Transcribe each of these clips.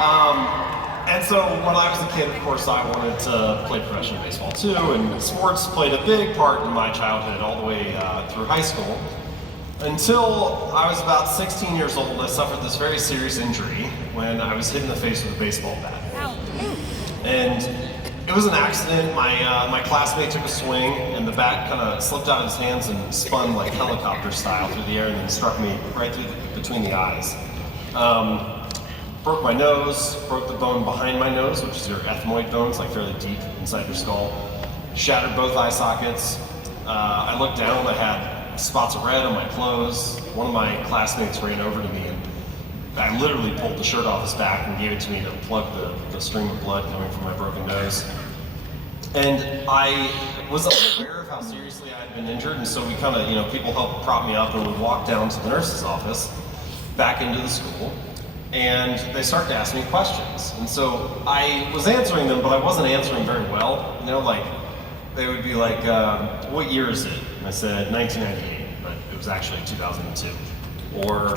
And so when I was a kid, of course, I wanted to play professional baseball too, and sports played a big part in my childhood all the way through high school. Until I was about 16 years old, I suffered this very serious injury when I was hit in the face with a baseball bat. Ow. And it was an accident. My classmate took a swing, and the bat kind of slipped out of his hands and spun like helicopter style through the air, and then struck me right between the eyes. Broke my nose, broke the bone behind my nose, which is your ethmoid bone, it's like fairly deep inside your skull. Shattered both eye sockets. I looked down, I had spots of red on my clothes. One of my classmates ran over to me, and I literally pulled the shirt off his back and gave it to me to plug the stream of blood coming from my broken nose. And I was unaware of how seriously I had been injured, and so we kind of, people helped prop me up, and we walked down to the nurse's office, back into the school. And they started to ask me questions. And so I was answering them, but I wasn't answering very well. Like they would be like, what year is it? And I said 1998, but it was actually 2002. Or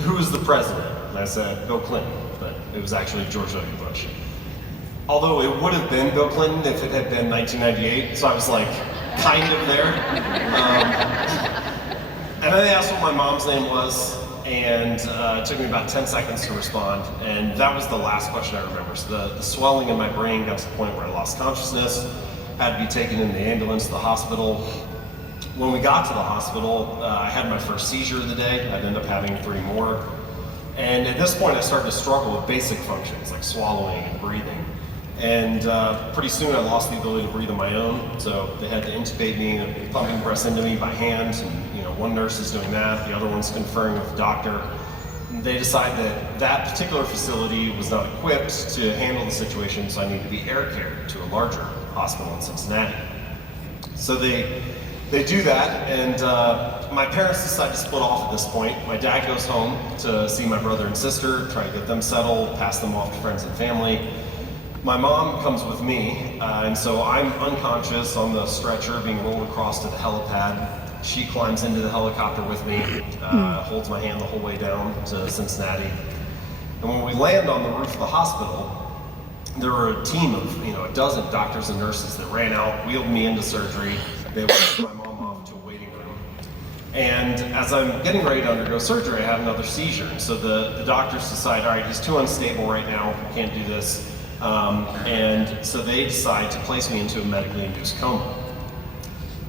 who is the president? And I said Bill Clinton, but it was actually George W. Bush. Although it would have been Bill Clinton if it had been 1998, so I was like kind of there. And then they asked what my mom's name was, and it took me about 10 seconds to respond, and that was the last question I remember. So the swelling in my brain got to the point where I lost consciousness, had to be taken in the ambulance to the hospital. When we got to the hospital, I had my first seizure of the day. I'd end up having 3 more. And at this point, I started to struggle with basic functions like swallowing and breathing. And pretty soon I lost the ability to breathe on my own, so they had to intubate me and pumping breaths into me by hand, and one nurse is doing that, the other one's conferring with the doctor. And they decided that that particular facility was not equipped to handle the situation, so I needed to be air carried to a larger hospital in Cincinnati. So they do that, and my parents decide to split off at this point. My dad goes home to see my brother and sister, try to get them settled, pass them off to friends and family. My mom comes with me, and so I'm unconscious on the stretcher being rolled across to the helipad. She climbs into the helicopter with me, holds my hand the whole way down to Cincinnati. And when we land on the roof of the hospital, there were a team of a dozen doctors and nurses that ran out, wheeled me into surgery. They wheeled my mom off to a waiting room. And as I'm getting ready to undergo surgery, I have another seizure. And so the doctors decide, all right, he's too unstable right now, can't do this. And so they decide to place me into a medically induced coma.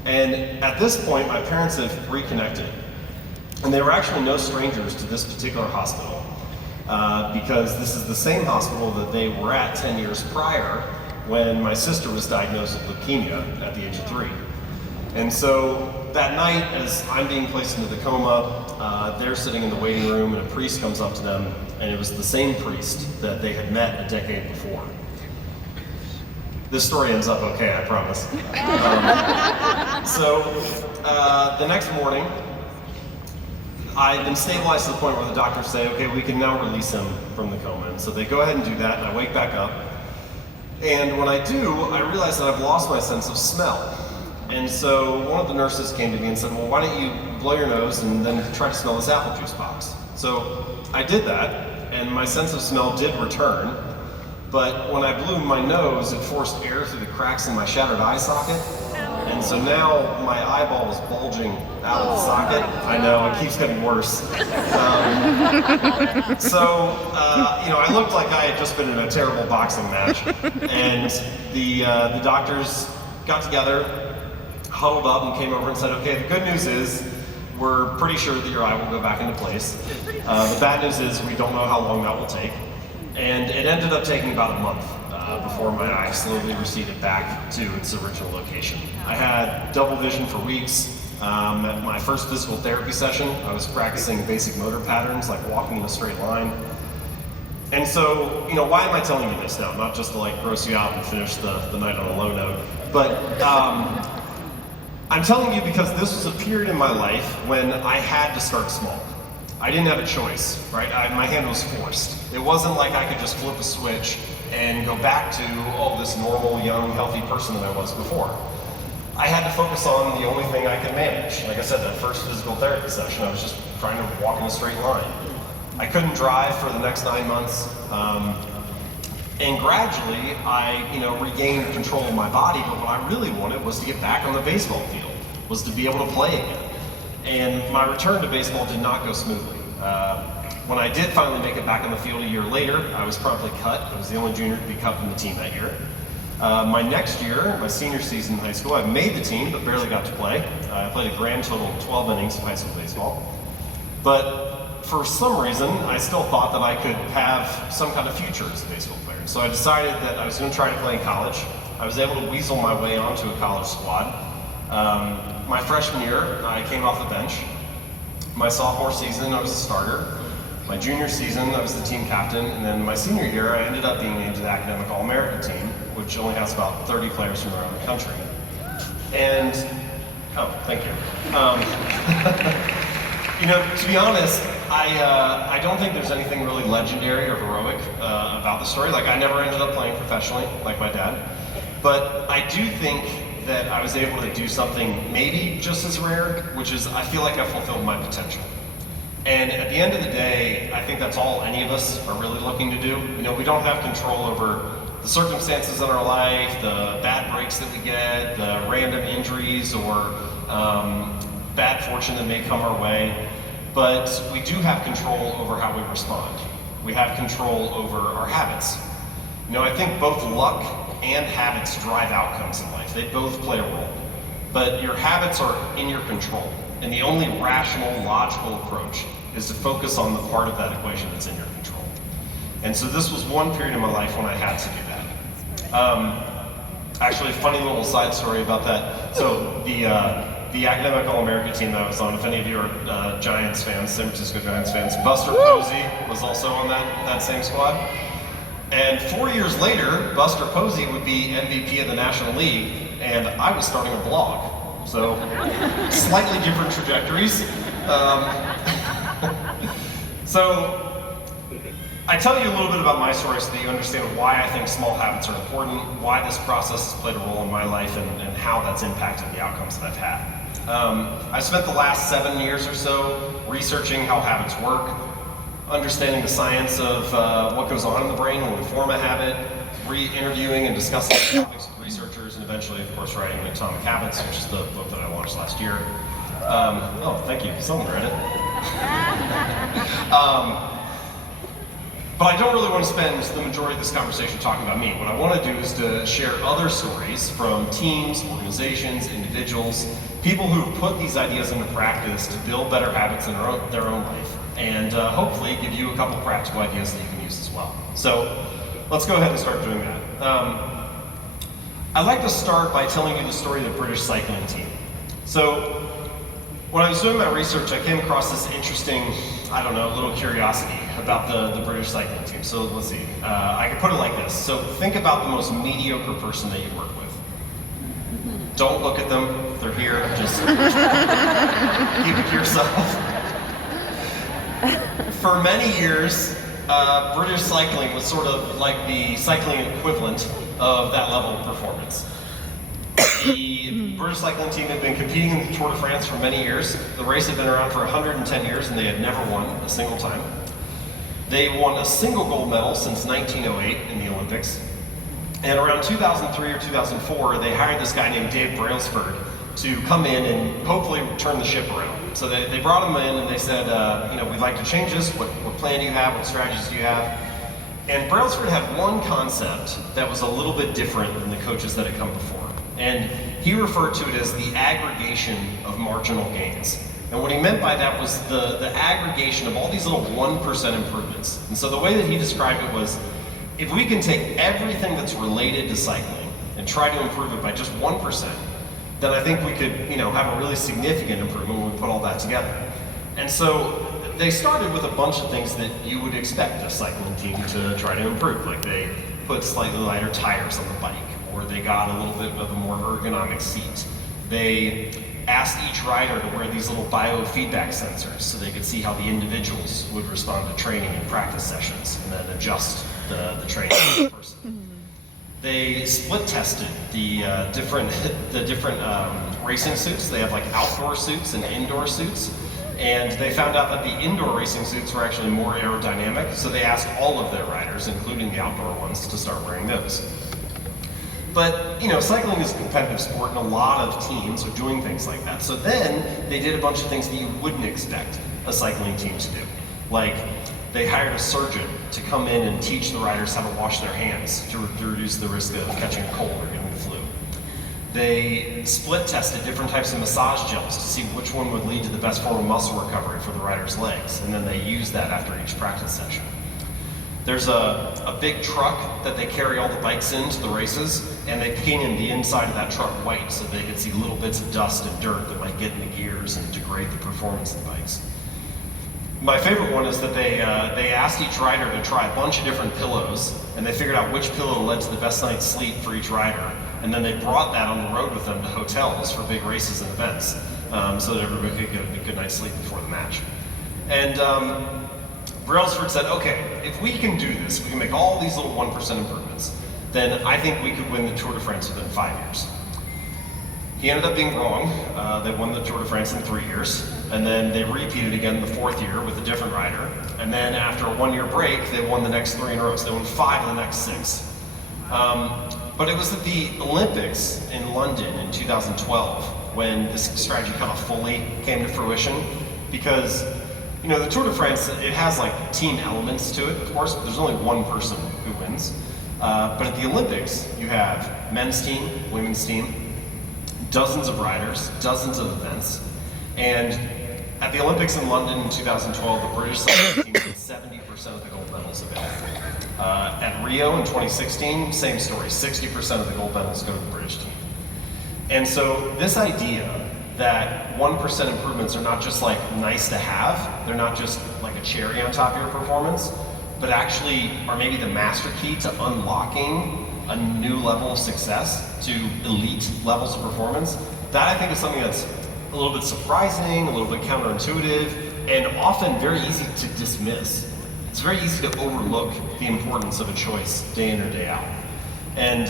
And at this point, my parents have reconnected. And they were actually no strangers to this particular hospital, because this is the same hospital that they were at 10 years prior when my sister was diagnosed with leukemia at the age of 3. And so that night, as I'm being placed into the coma, they're sitting in the waiting room, and a priest comes up to them, and it was the same priest that they had met a decade before. This story ends up okay, I promise. So the next morning, I've been stabilized to the point where the doctors say, okay, we can now release him from the coma. And so they go ahead and do that, and I wake back up. And when I do, I realize that I've lost my sense of smell. And so one of the nurses came to me and said, well, why don't you blow your nose and then try to smell this apple juice box? So I did that, and my sense of smell did return. But when I blew my nose, it forced air through the cracks in my shattered eye socket. And so now my eyeball is bulging out of the socket. I know, it keeps getting worse. I looked like I had just been in a terrible boxing match. And the doctors got together, huddled up, and came over and said, okay, the good news is we're pretty sure that your eye will go back into place. The bad news is we don't know how long that will take. And it ended up taking about a month before my eye slowly receded back to its original location. I had double vision for weeks. At my first physical therapy session, I was practicing basic motor patterns like walking in a straight line. And so, why am I telling you this now? Not just to gross you out and finish the night on a low note, but I'm telling you because this was a period in my life when I had to start small. I didn't have a choice, right? My hand was forced. It wasn't like I could just flip a switch and go back to, this normal, young, healthy person that I was before. I had to focus on the only thing I could manage. Like I said, that first physical therapy session, I was just trying to walk in a straight line. I couldn't drive for the next 9 months. And gradually, I regained control of my body, but what I really wanted was to get back on the baseball field, was to be able to play again. And my return to baseball did not go smoothly. When I did finally make it back on the field a year later, I was promptly cut. I was the only junior to be cut from the team that year. My next year, my senior season in high school, I made the team, but barely got to play. I played a grand total of 12 innings of high school baseball. But for some reason, I still thought that I could have some kind of future as a baseball player. So I decided that I was going to try to play in college. I was able to weasel my way onto a college squad. My freshman year, I came off the bench. My sophomore season, I was a starter. My junior season, I was the team captain. And then my senior year, I ended up being named to the Academic All-American team, which only has about 30 players from around the country. And, oh, thank you. To be honest, I don't think there's anything really legendary or heroic about the story. Like, I never ended up playing professionally, like my dad. But I do think that I was able to do something maybe just as rare, which is I feel like I fulfilled my potential. And at the end of the day, I think that's all any of us are really looking to do. We don't have control over the circumstances in our life, the bad breaks that we get, the random injuries or bad fortune that may come our way. But we do have control over how we respond. We have control over our habits. I think both luck and habits drive outcomes in life. They both play a role. But your habits are in your control. And the only rational, logical approach is to focus on the part of that equation that's in your control. And so this was one period in my life when I had to do that. Actually, a funny little side story about that. So the Academic All-American team that I was on, if any of you are Giants fans, San Francisco Giants fans, Buster Posey was also on that same squad. And 4 years later, Buster Posey would be MVP of the National League, and I was starting a blog. So, slightly different trajectories. So, I tell you a little bit about my story so that you understand why I think small habits are important, why this process has played a role in my life, and how that's impacted the outcomes that I've had. I spent the last 7 years or so researching how habits work, understanding the science of what goes on in the brain when we form a habit, interviewing and discussing topics with researchers, and eventually, of course, writing Atomic Habits, which is the book that I launched last year. Oh, thank you. Someone read it. But I don't really want to spend the majority of this conversation talking about me. What I want to do is to share other stories from teams, organizations, individuals, people who've put these ideas into practice to build better habits in their own life, and hopefully give you a couple practical ideas that you can use as well. So let's go ahead and start doing that. I'd like to start by telling you the story of the British cycling team. So when I was doing my research, I came across this interesting, little curiosity about the British cycling team. So let's see, I can put it like this. So think about the most mediocre person that you work with. Don't look at them, they're here, just keep it to yourself. For many years, British cycling was sort of like the cycling equivalent of that level of performance. The British cycling team had been competing in the Tour de France for many years. The race had been around for 110 years and they had never won a single time. They won a single gold medal since 1908 in the Olympics. And around 2003 or 2004, they hired this guy named Dave Brailsford to come in and hopefully turn the ship around. So they brought him in and they said, we'd like to change this. What plan do you have? What strategies do you have? And Brailsford had one concept that was a little bit different than the coaches that had come before. And he referred to it as the aggregation of marginal gains. And what he meant by that was the aggregation of all these little 1% improvements. And so the way that he described it was, if we can take everything that's related to cycling and try to improve it by just 1%, then I think we could, have a really significant improvement when we put all that together. And so they started with a bunch of things that you would expect a cycling team to try to improve. Like they put slightly lighter tires on the bike, or they got a little bit of a more ergonomic seat. They asked each rider to wear these little biofeedback sensors so they could see how the individuals would respond to training and practice sessions, and then adjust the training for the person. They split tested the different racing suits. They have like outdoor suits and indoor suits. And they found out that the indoor racing suits were actually more aerodynamic, so they asked all of their riders, including the outdoor ones, to start wearing those. But, cycling is a competitive sport, and a lot of teams are doing things like that. So then they did a bunch of things that you wouldn't expect a cycling team to do. Like, they hired a surgeon to come in and teach the riders how to wash their hands to reduce the risk of catching a cold or getting the flu. They split tested different types of massage gels to see which one would lead to the best form of muscle recovery for the rider's legs, and then they used that after each practice session. There's a big truck that they carry all the bikes into the races, and they painted the inside of that truck white so they could see little bits of dust and dirt that might get in the gears and degrade the performance of the bikes. My favorite one is that they asked each rider to try a bunch of different pillows, and they figured out which pillow led to the best night's sleep for each rider, and then they brought that on the road with them to hotels for big races and events, so that everybody could get a good night's sleep before the match. And Brailsford said, okay, if we can do this, we can make all these little 1% improvements, then I think we could win the Tour de France within 5 years. He ended up being wrong. They won the Tour de France in 3 years, and then they repeated again the 4th year with a different rider. And then after a 1-year break, they won the next 3 in a row. So they won 5 of the next 6. But it was at the Olympics in London in 2012 when this strategy kind of fully came to fruition, because the Tour de France, it has like team elements to it, of course, but there's only one person who wins. But at the Olympics, you have men's team, women's team, dozens of riders, dozens of events, and at the Olympics in London in 2012, the British cycling team won 70% of the gold medals available. At Rio in 2016, same story, 60% of the gold medals go to the British team. And so this idea that 1% improvements are not just like nice to have, they're not just like a cherry on top of your performance, but actually are maybe the master key to unlocking a new level of success, to elite levels of performance, that I think is something that's a little bit surprising, a little bit counterintuitive, and often very easy to dismiss. It's very easy to overlook the importance of a choice day in or day out. And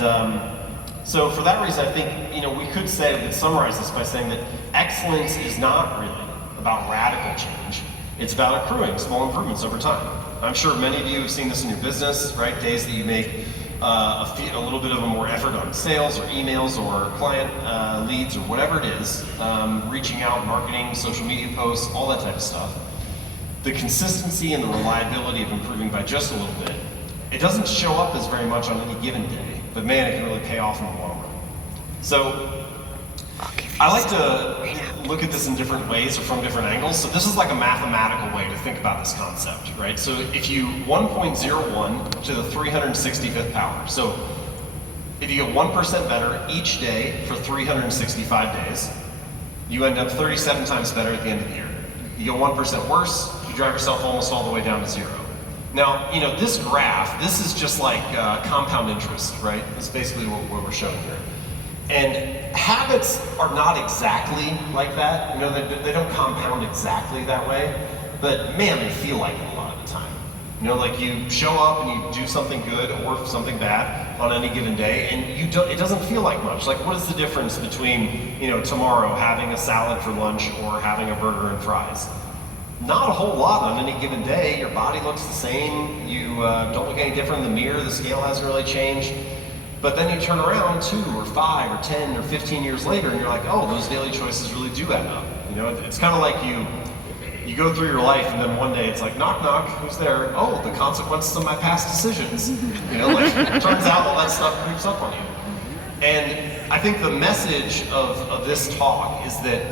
so for that reason, I think we could summarize this by saying that excellence is not really about radical change. It's about accruing small improvements over time. I'm sure many of you have seen this in your business, right? Days that you make a little bit of a more effort on sales or emails or client leads or whatever it is, reaching out, marketing, social media posts, all that type of stuff. The consistency and the reliability of improving by just a little bit, it doesn't show up as very much on any given day, but man, it can really pay off in the long run. So I like to look at this in different ways or from different angles. So this is like a mathematical way to think about this concept, right? So if you 1.01 to the 365th power, so if you get 1% better each day for 365 days, you end up 37 times better at the end of the year. You go 1% worse, you drive yourself almost all the way down to 0. Now, this graph, this is just like compound interest, right? That's basically what we're showing here. And habits are not exactly like that. They don't compound exactly that way, but man, they feel like it a lot of the time. Like you show up and you do something good or something bad on any given day, and it doesn't feel like much. Like, what is the difference between, tomorrow having a salad for lunch or having a burger and fries? Not a whole lot on any given day. Your body looks the same. You don't look any different in the mirror. The scale hasn't really changed. But then you turn around 2 or 5 or 10 or 15 years later and you're like, oh, those daily choices really do add up. It's kind of like you go through your life and then one day it's like, knock, knock, who's there? Oh, the consequences of my past decisions. It turns out all that stuff creeps up on you. And I think the message of this talk is that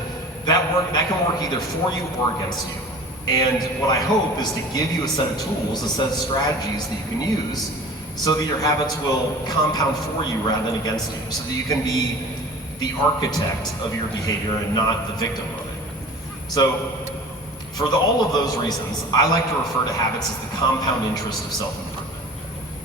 can work either for you or against you. And what I hope is to give you a set of tools, a set of strategies that you can use so that your habits will compound for you rather than against you, so that you can be the architect of your behavior and not the victim of it. So for all of those reasons, I like to refer to habits as the compound interest of self-improvement.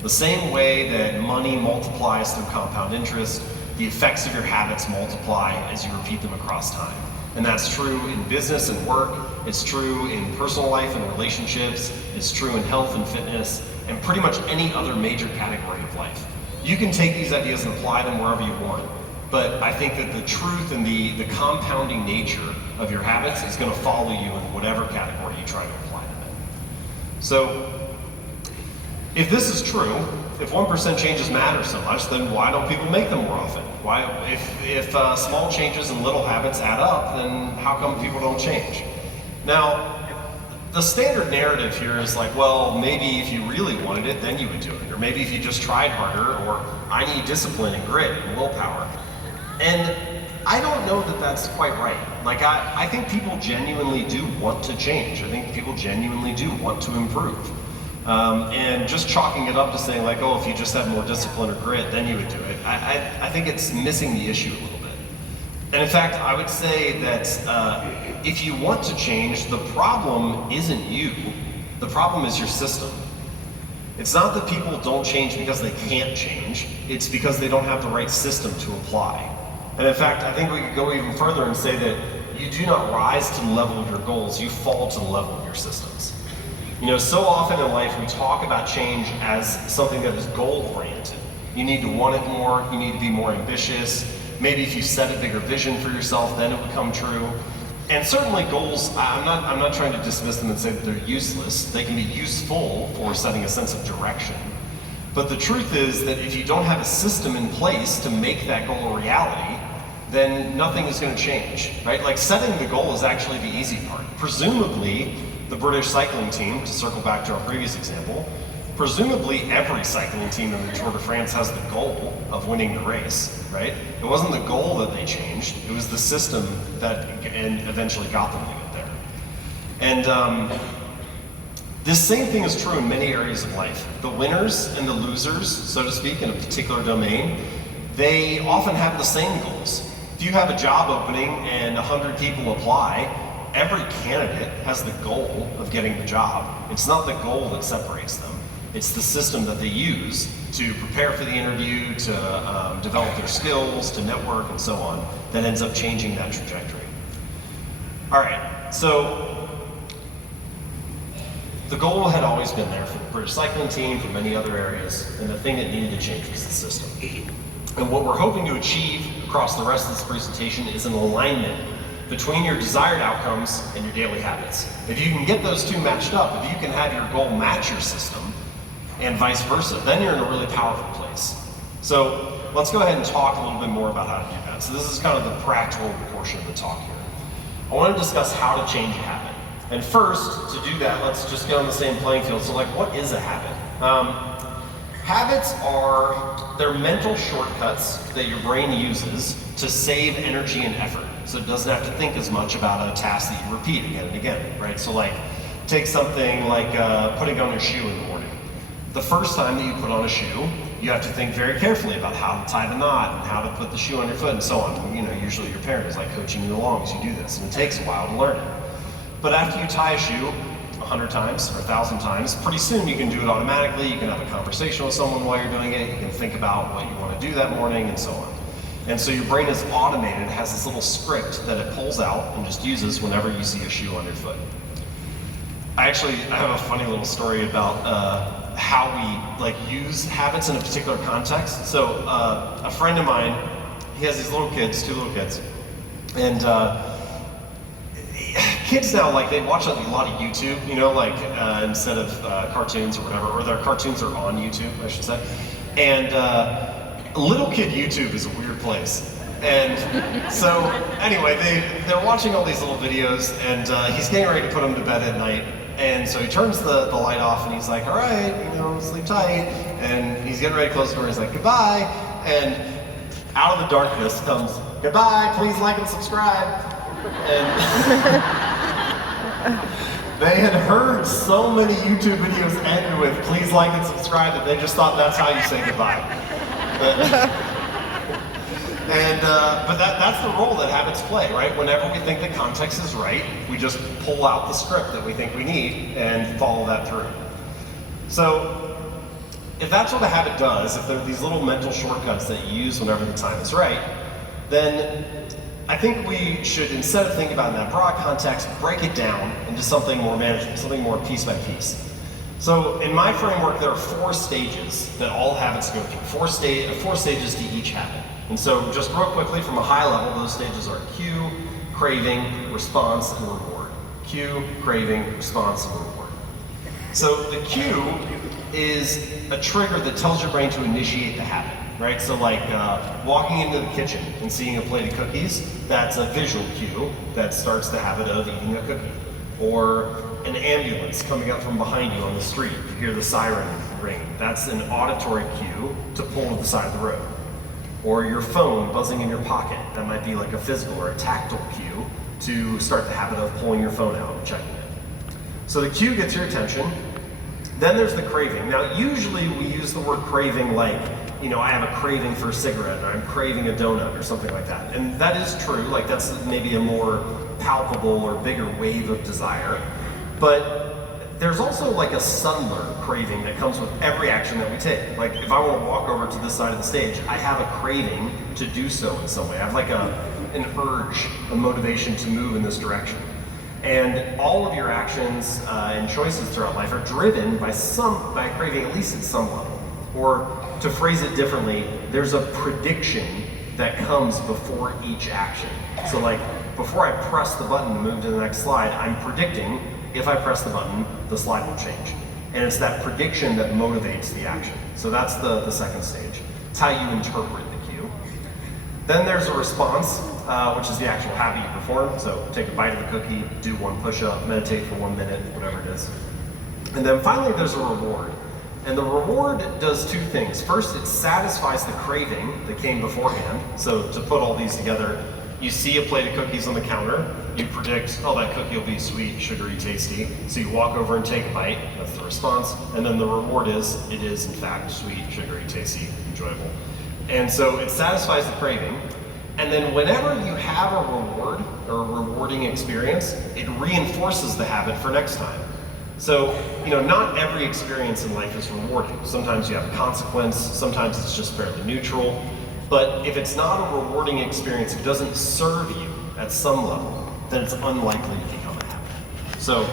The same way that money multiplies through compound interest, the effects of your habits multiply as you repeat them across time. And that's true in business and work, it's true in personal life and relationships, it's true in health and fitness, and pretty much any other major category of life. You can take these ideas and apply them wherever you want, but I think that the truth and the compounding nature of your habits is going to follow you in whatever category you try to apply them in. So if this is true, if 1% changes matter so much, then why don't people make them more often? Why, if small changes and little habits add up, then how come people don't change? Now, the standard narrative here is like, well, maybe if you really wanted it, then you would do it. Or maybe if you just tried harder, or I need discipline and grit and willpower. And I don't know that that's quite right. Like, I think people genuinely do want to change. I think people genuinely do want to improve. And just chalking it up to saying like, oh, if you just have more discipline or grit, then you would do it. I think it's missing the issue a little bit. And in fact, I would say that if you want to change, the problem isn't you. The problem is your system. It's not that people don't change because they can't change. It's because they don't have the right system to apply. And in fact, I think we could go even further and say that you do not rise to the level of your goals, you fall to the level of your systems. You know, so often in life we talk about change as something that is goal-oriented. You need to want it more, you need to be more ambitious. Maybe if you set a bigger vision for yourself, then it would come true. And certainly goals, I'm not trying to dismiss them and say that they're useless. They can be useful for setting a sense of direction. But the truth is that if you don't have a system in place to make that goal a reality, then nothing is going to change, right? Like, setting the goal is actually the easy part. Presumably, the British cycling team, to circle back to our previous example, presumably every cycling team in the Tour de France has the goal of winning the race, right? It wasn't the goal that they changed, it was the system that eventually got them to get there. And this same thing is true in many areas of life. The winners and the losers, so to speak, in a particular domain, they often have the same goals. If you have a job opening and 100 people apply, every candidate has the goal of getting the job. It's not the goal that separates them. It's the system that they use to prepare for the interview, to develop their skills, to network, and so on, that ends up changing that trajectory. All right, so the goal had always been there for the British cycling team, for many other areas, and the thing that needed to change was the system. And what we're hoping to achieve across the rest of this presentation is an alignment between your desired outcomes and your daily habits. If you can get those two matched up, if you can have your goal match your system, and vice versa, then you're in a really powerful place. So let's go ahead and talk a little bit more about how to do that. So this is kind of the practical portion of the talk here. I want to discuss how to change a habit. And first, to do that, let's just get on the same playing field. So like, what is a habit? Habits they're mental shortcuts that your brain uses to save energy and effort. So it doesn't have to think as much about a task that you repeat again and again, right? So like, take something like putting on your shoe in the morning. The first time that you put on a shoe, you have to think very carefully about how to tie the knot and how to put the shoe on your foot and so on. You know, usually your parent is like coaching you along as you do this, and it takes a while to learn it. But after you tie a shoe 100 times or 1,000 times, pretty soon you can do it automatically. You can have a conversation with someone while you're doing it. You can think about what you want to do that morning and so on. And so your brain is automated. It has this little script that it pulls out and just uses whenever you see a shoe on your foot. I have a funny little story about how we use habits in a particular context. So a friend of mine, he has these little kids, 2 little kids, and kids now, like, they watch a lot of YouTube, you know, instead of cartoons or whatever, or their cartoons are on YouTube, I should say. And little kid YouTube is a weird place. And so anyway, they're watching all these little videos, and he's getting ready to put them to bed at night. And so he turns the light off and he's like, all right, you know, sleep tight. And he's getting ready to close the door. He's like, goodbye. And out of the darkness comes, goodbye, please like and subscribe. And they had heard so many YouTube videos end with please like and subscribe that they just thought that's how you say goodbye. But that's the role that habits play, right? Whenever we think the context is right, we just pull out the script that we think we need and follow that through. So if that's what a habit does, if there are these little mental shortcuts that you use whenever the time is right, then I think we should, instead of thinking about it in that broad context, break it down into something more manageable, something more piece by piece. So in my framework, there are 4 stages that all habits go through, 4 stages to each habit. And so just real quickly, from a high level, those stages are cue, craving, response, and reward. Cue, craving, response, and reward. So the cue is a trigger that tells your brain to initiate the habit, right? So like walking into the kitchen and seeing a plate of cookies, that's a visual cue that starts the habit of eating a cookie. Or an ambulance coming up from behind you on the street, you hear the siren ring, that's an auditory cue to pull to the side of the road. Or your phone buzzing in your pocket, that might be like a physical or a tactile cue to start the habit of pulling your phone out and checking it. So the cue gets your attention. Then there's the craving. Now, usually we use the word craving like, I have a craving for a cigarette, or I'm craving a donut, or something like that. And that is true, like that's maybe a more palpable or bigger wave of desire. But there's also like a subtler craving that comes with every action that we take. Like if I want to walk over to this side of the stage, I have a craving to do so in some way. I have like an urge, a motivation to move in this direction. And all of your actions and choices throughout life are driven by craving, at least at some level. Or to phrase it differently, there's a prediction that comes before each action. So like before I press the button to move to the next slide, I'm predicting if I press the button, the slide will change. And it's that prediction that motivates the action. So that's the second stage. It's how you interpret the cue. Then there's a response, which is the actual habit you perform. So take a bite of a cookie, do one push-up, meditate for 1 minute, whatever it is. And then finally there's a reward. And the reward does two things. First, it satisfies the craving that came beforehand. So to put all these together, you see a plate of cookies on the counter, you predict, oh, that cookie will be sweet, sugary, tasty. So you walk over and take a bite, that's the response. And then the reward is, it is in fact sweet, sugary, tasty, enjoyable. And so it satisfies the craving. And then whenever you have a reward or a rewarding experience, it reinforces the habit for next time. So, not every experience in life is rewarding. Sometimes you have a consequence, sometimes it's just fairly neutral. But if it's not a rewarding experience, it doesn't serve you at some level, then it's unlikely to become a habit. So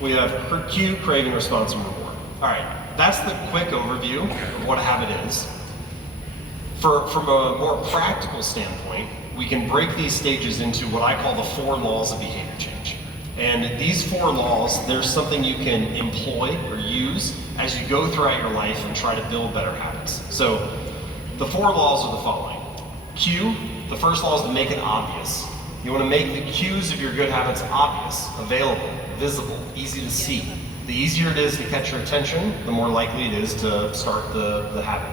we have cue, craving, response, and reward. All right, that's the quick overview of what a habit is. From a more practical standpoint, we can break these stages into what I call the 4 laws of behavior change. And these 4 laws, there's something you can employ or use as you go throughout your life and try to build better habits. So the 4 laws are the following. Cue, the first law is to make it obvious. You want to make the cues of your good habits obvious, available, visible, easy to see. The easier it is to catch your attention, the more likely it is to start the habit.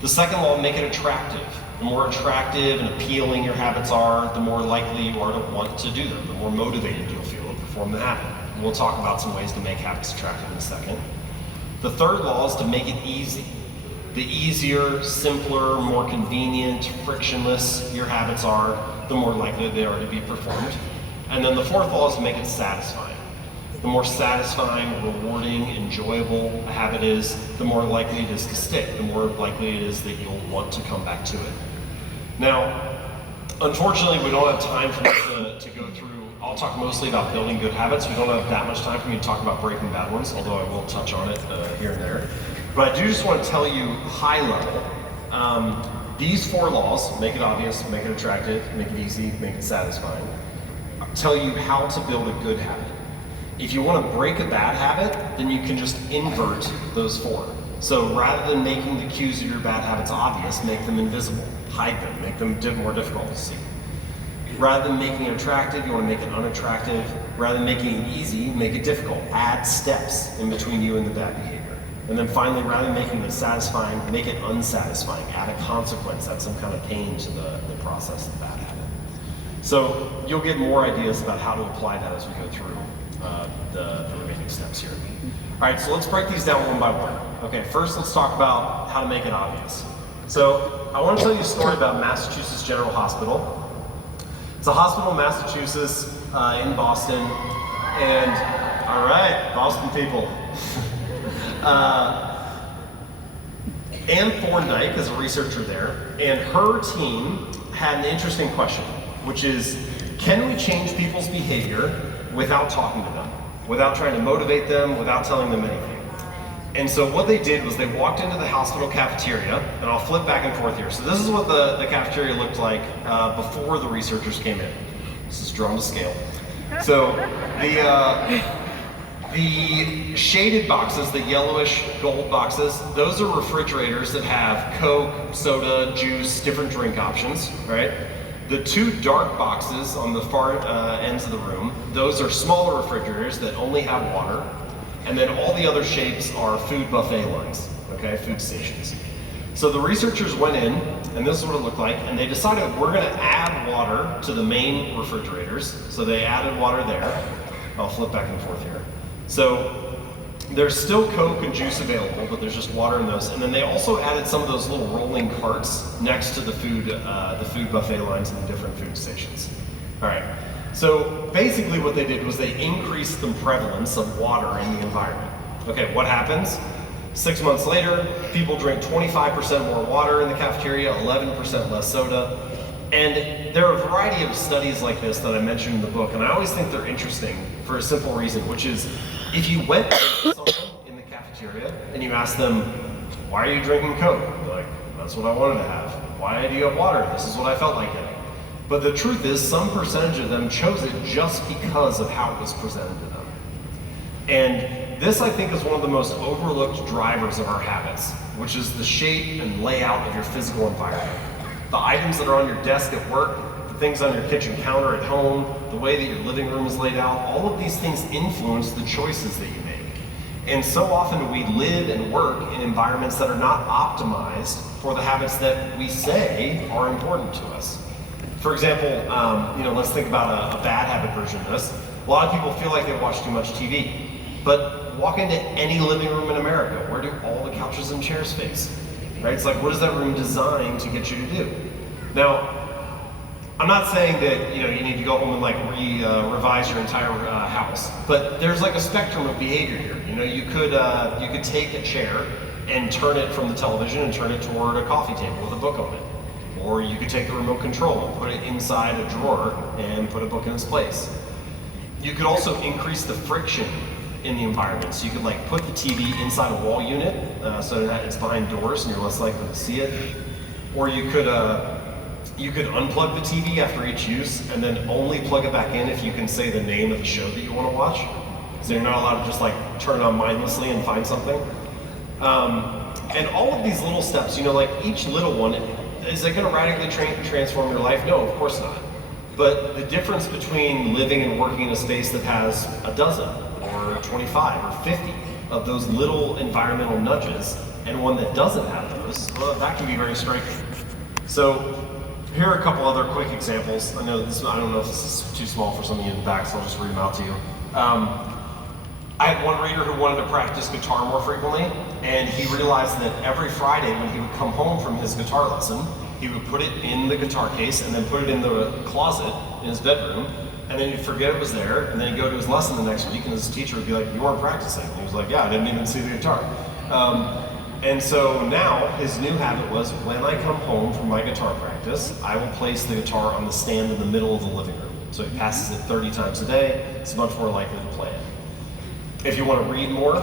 The second law, make it attractive. The more attractive and appealing your habits are, the more likely you are to want to do them, the more motivated you'll feel to perform the habit. And we'll talk about some ways to make habits attractive in a second. The third law is to make it easy. The easier, simpler, more convenient, frictionless your habits are, the more likely they are to be performed. And then the fourth law is to make it satisfying. The more satisfying, rewarding, enjoyable a habit is, the more likely it is to stick, the more likely it is that you'll want to come back to it. Now, unfortunately, we don't have time for me to go through. I'll talk mostly about building good habits. We don't have that much time for me to talk about breaking bad ones, although I will touch on it here and there. But I do just want to tell you high level, these 4 laws, make it obvious, make it attractive, make it easy, make it satisfying, tell you how to build a good habit. If you want to break a bad habit, then you can just invert those 4. So rather than making the cues of your bad habits obvious, make them invisible, hide them, make them more difficult to see. Rather than making it attractive, you want to make it unattractive. Rather than making it easy, make it difficult. Add steps in between you and the bad behavior. And then finally, rather than making it satisfying, make it unsatisfying. Add a consequence, add some kind of pain to the process of the bad habit. So you'll get more ideas about how to apply that as we go through the remaining steps here. All right, so let's break these down one by one. Okay, first let's talk about how to make it obvious. So I want to tell you a story about Massachusetts General Hospital. It's a hospital in Massachusetts, in Boston, and all right, Boston people. Anne Thorndike is a researcher there, and her team had an interesting question, which is, can we change people's behavior without talking to them, without trying to motivate them, without telling them anything? And so what they did was they walked into the hospital cafeteria, and I'll flip back and forth here. So this is what the cafeteria looked like before the researchers came in. This is drawn to scale. So the shaded boxes, the yellowish gold boxes, those are refrigerators that have Coke, soda, juice, different drink options, right? The two dark boxes on the far ends of the room, those are smaller refrigerators that only have water. And then all the other shapes are food buffet lines, okay, food stations. So the researchers went in, and this is what it looked like, and they decided we're gonna add water to the main refrigerators. So they added water there. I'll flip back and forth here. So there's still Coke and juice available, but there's just water in those. And then they also added some of those little rolling carts next to the food buffet lines in the different food stations. All right. So basically what they did was they increased the prevalence of water in the environment. Okay, what happens? 6 months later, people drink 25% more water in the cafeteria, 11% less soda. And there are a variety of studies like this that I mentioned in the book, and I always think they're interesting for a simple reason, which is if you went to someone in the cafeteria and you asked them, why are you drinking Coke? They're like, that's what I wanted to have. Why do you have water? This is what I felt like getting. But the truth is, some percentage of them chose it just because of how it was presented to them. And this, I think, is one of the most overlooked drivers of our habits, which is the shape and layout of your physical environment. The items that are on your desk at work, the things on your kitchen counter at home, the way that your living room is laid out, all of these things influence the choices that you make. And so often we live and work in environments that are not optimized for the habits that we say are important to us. For example, let's think about a bad habit version of this. A lot of people feel like they watch too much TV, but walk into any living room in America. Where do all the couches and chairs face? Right? It's like, what is that room designed to get you to do? Now, I'm not saying that you need to go home and revise your entire house, but there's like a spectrum of behavior here. You could take a chair and turn it from the television and turn it toward a coffee table with a book on it. Or you could take the remote control and put it inside a drawer and put a book in its place. You could also increase the friction in the environment. So you could put the TV inside a wall unit so that it's behind doors and you're less likely to see it. Or you could unplug the TV after each use and then only plug it back in if you can say the name of the show that you want to watch. So you're not allowed to just turn it on mindlessly and find something. And all of these little steps, each little one, is it going to radically transform your life? No, of course not. But the difference between living and working in a space that has a dozen or 25 or 50 of those little environmental nudges and one that doesn't have those, well, that can be very striking. So here are a couple other quick examples. I don't know if this is too small for some of you in the back, so I'll just read them out to you. I had one reader who wanted to practice guitar more frequently, and he realized that every Friday when he would come home from his guitar lesson, he would put it in the guitar case and then put it in the closet in his bedroom, and then he'd forget it was there, and then he'd go to his lesson the next week, and his teacher would be like, you weren't practicing. And he was like, yeah, I didn't even see the guitar. And so now his new habit was, when I come home from my guitar practice, I will place the guitar on the stand in the middle of the living room. So he passes it 30 times a day. It's much more likely to play it. If you want to read more,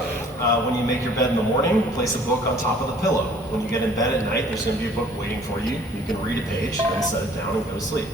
when you make your bed in the morning, place a book on top of the pillow. When you get in bed at night, there's going to be a book waiting for you. You can read a page, then set it down and go to sleep.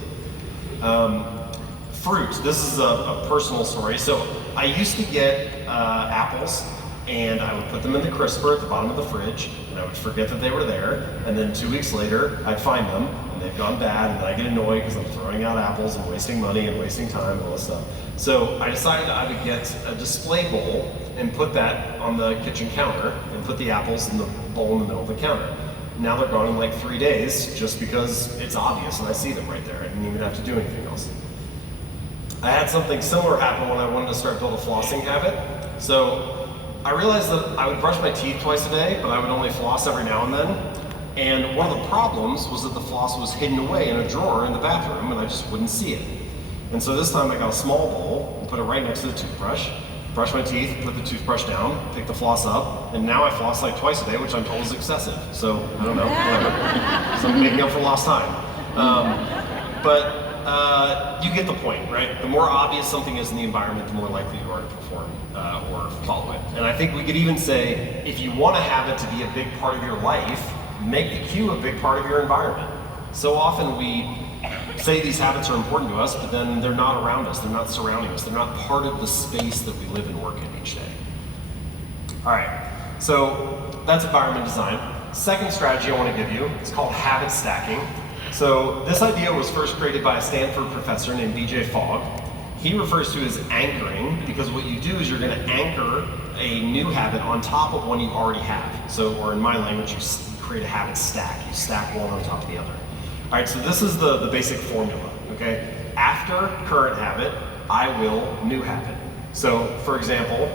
Fruit. This is a personal story. So I used to get apples, and I would put them in the crisper at the bottom of the fridge, and I would forget that they were there, and then 2 weeks later, I'd find them, and they've gone bad, and then I get annoyed because I'm throwing out apples and wasting money and wasting time and all this stuff. So I decided I would get a display bowl and put that on the kitchen counter and put the apples in the bowl in the middle of the counter. Now they're gone in 3 days just because it's obvious and I see them right there. I didn't even have to do anything else. I had something similar happen when I wanted to start build a flossing habit. So I realized that I would brush my teeth twice a day, but I would only floss every now and then. And one of the problems was that the floss was hidden away in a drawer in the bathroom and I just wouldn't see it. And so this time I got a small bowl and put it right next to the toothbrush, brush my teeth, put the toothbrush down, pick the floss up, and now I floss twice a day, which I'm told is excessive. So I don't know, whatever. So I'm making up for lost time. But you get the point, right? The more obvious something is in the environment, the more likely you are to perform or follow it. And I think we could even say, if you want a habit to be a big part of your life, make the cue a big part of your environment. So often we say these habits are important to us, but then they're not around us, they're not surrounding us, they're not part of the space that we live and work in each day. All right, so that's environment design. Second strategy I want to give you is called habit stacking. So this idea was first created by a Stanford professor named B.J. Fogg. He refers to it as anchoring, because what you do is you're going to anchor a new habit on top of one you already have. So, or in my language, you create a habit stack. You stack one on top of the other. All right, so this is the basic formula, okay? After current habit, I will new habit. So, for example,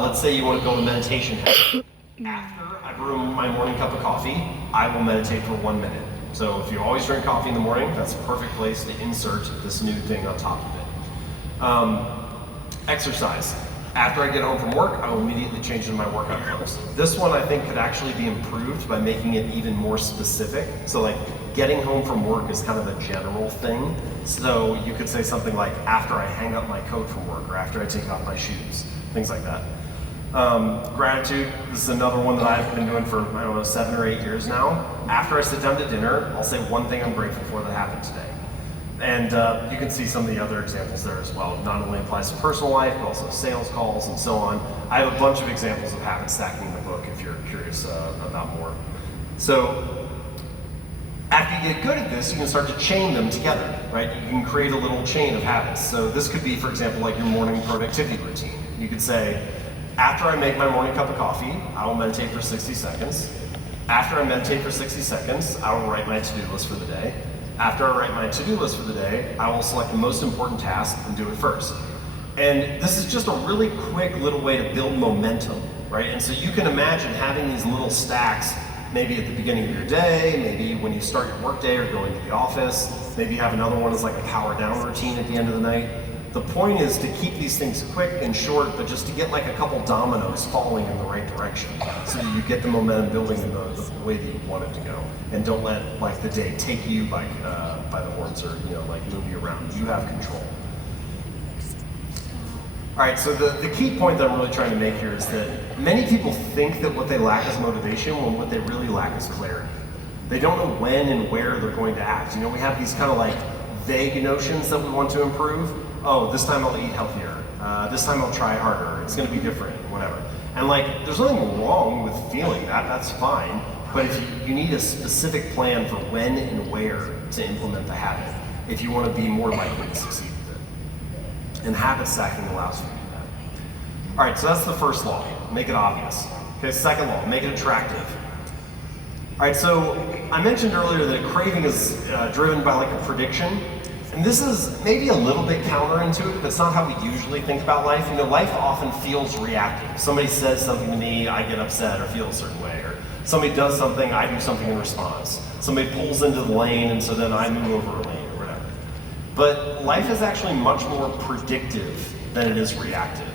let's say you want to build a meditation habit. After I brew my morning cup of coffee, I will meditate for 1 minute. So if you always drink coffee in the morning, that's a perfect place to insert this new thing on top of it. Exercise. After I get home from work, I will immediately change into my workout clothes. This one I think could actually be improved by making it even more specific. So like getting home from work is kind of a general thing. So you could say something like after I hang up my coat from work, or after I take off my shoes, things like that. Gratitude, this is another one that I've been doing for, I don't know, 7 or 8 years now. After I sit down to dinner, I'll say one thing I'm grateful for that happened today. And you can see some of the other examples there as well. It not only applies to personal life, but also sales calls and so on. I have a bunch of examples of habit stacking in the book if you're curious about more. So after you get good at this, you can start to chain them together, right? You can create a little chain of habits. So this could be, for example, like your morning productivity routine. You could say, after I make my morning cup of coffee, I will meditate for 60 seconds. After I meditate for 60 seconds, I will write my to-do list for the day. After I write my to-do list for the day, I will select the most important task and do it first. And this is just a really quick little way to build momentum, right? And so you can imagine having these little stacks maybe at the beginning of your day, maybe when you start your work day or going to the office, maybe you have another one that's like a power down routine at the end of the night. The point is to keep these things quick and short, but just to get like a couple dominoes falling in the right direction so that you get the momentum building in the way that you want it to go. And don't let like the day take you by the horns or like move you around. You have control. All right, so the key point that I'm really trying to make here is that many people think that what they lack is motivation when what they really lack is clarity. They don't know when and where they're going to act. We have these kind of like vague notions that we want to improve. Oh, this time I'll eat healthier. This time I'll try harder. It's going to be different, whatever. And like, there's nothing wrong with feeling that. That's fine. But if you need a specific plan for when and where to implement the habit, if you want to be more likely to succeed with it. And habit stacking allows you to do that. All right, so that's the first law. Make it obvious. Okay, second law, make it attractive. All right, so I mentioned earlier that craving is driven by like a prediction. And this is maybe a little bit counterintuitive, but it's not how we usually think about life. Life often feels reactive. Somebody says something to me, I get upset or feel a certain way. Or somebody does something, I do something in response. Somebody pulls into the lane, and so then I move over a lane or whatever. But life is actually much more predictive than it is reactive.